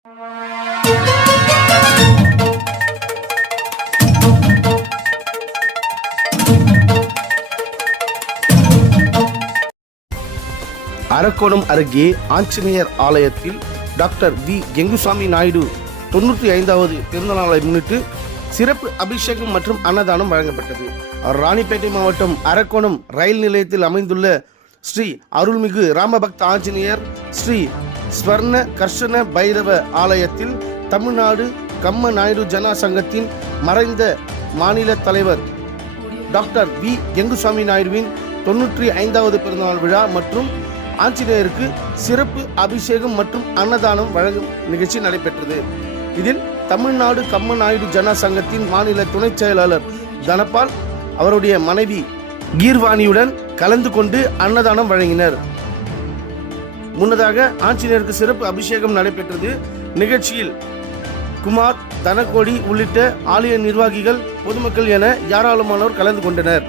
அரக்கோணம் அருகே ஆஞ்சநேயர் ஆலயத்தில் doctor V Gengusamy Naidu 95வது பிறந்தநாளை முன்னிட்டு சிறப்பு அபிஷேகம் மற்றும் அன்னதானம் வழங்கப்பட்டது. ராணிப்பேட்டை மாவட்டம் அரக்கோணம் ரயில் நிலையத்தில் அமைந்துள்ள ஸ்ரீ அருள்மிகு ராமபக்த ஆஞ்சநேயர் ஸ்ரீ ஸ்வர்ண கர்ஷண பைரவ ஆலயத்தில் தமிழ்நாடு கம்ம நாயுடு ஜன சங்கத்தின் மறைந்த மாநில தலைவர் டாக்டர் வி கெங்குசாமி நாயுடுவின் 95வது பிறந்தநாள் விழா மற்றும் ஆஞ்சநேயருக்கு சிறப்பு அபிஷேகம் மற்றும் அன்னதானம் வழங்கும் நிகழ்ச்சி நடைபெற்றது. இதில் தமிழ்நாடு கம்ம நாயுடு ஜன சங்கத்தின் மாநில துணை செயலாளர் தனபால் அவருடைய மனைவி கீர்வாணியுடன் கலந்து கொண்டு அன்னதானம் வழங்கினர். முன்னதாக ஆஞ்சநேயருக்கு சிறப்பு அபிஷேகம் நடைபெற்றது. நிகழ்ச்சியில் குமார், தனகோடி உள்ளிட்ட ஆலய நிர்வாகிகள், பொதுமக்கள் என ஏராளமானோர் கலந்து கொண்டனர்.